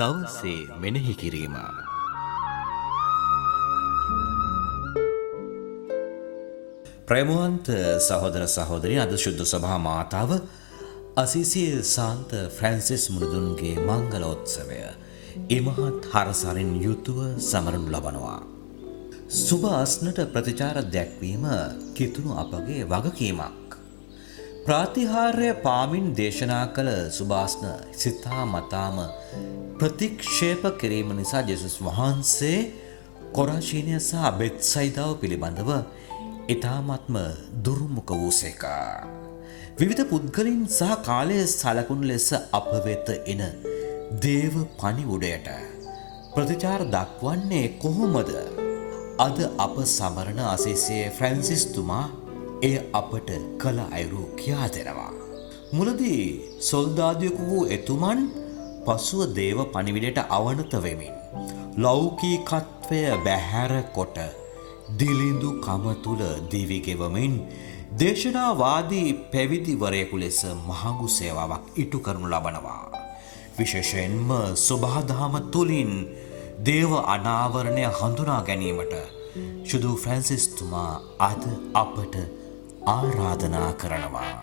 දවසේ මෙනෙහි කිරීම. ප්‍රේමවන්ත සහෝදර සහෝදරි, අද ශුද්ධ සභා මාතාව අසීසිය සාන්ත ෆ්‍රැන්සිස් මුනිදුන්ගේ මංගලෝත්සවය ඉමහත් හරසරින් යුතුව සමරනු ලබනවා. සුබ අස්නට ප්‍රතිචාර දැක්වීම කිතුණු අපගේ වගකීමක්. ප්‍රාතිහාර්ය පාමින් දේශනා කළ සුභාස්න සිතා මතාම ප්‍රතික්ෂේප කිරීම නිසා ජෙසුස් වහන්සේ කොරාශීනය සහ බෙත්සයිදාව පිළිබඳව ඉතාමත්ම දුර්මුඛ වූසේක. විවිධ පුද්ගලින් සහ කාලය සලකුණු ලෙස අප වෙත එන දේව පණිවුඩයට ප්‍රතිචාර දක්වන්නේ කොහොමද? අද අප සමරන අසීසියේ ෆ්‍රැන්සිස්තුමා එය අපට කළ අයුරු කියා දෙනවා. මුලදී සොල්දාදියෙකු වූ එතුමන් පසුව දේව පණිවිඩයට අවනත වෙමින් ලෞකිකත්වය බැහැර කොට දිලිඳු කම තුල දිවි ගෙවමින් දේශනාවාදී පැවිදිවරයෙකු ලෙස මහඟු සේවාවක් ඉටු කරනු ලබනවා. විශේෂයෙන්ම සුභාදහම තුලින් දේව අනාවරණය හඳුනා ගැනීමට ශුදු ෆ්‍රැන්සිස්තුමා අද අපට ආරාධනා කරනවා.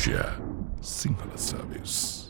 Asia. Sinhala service.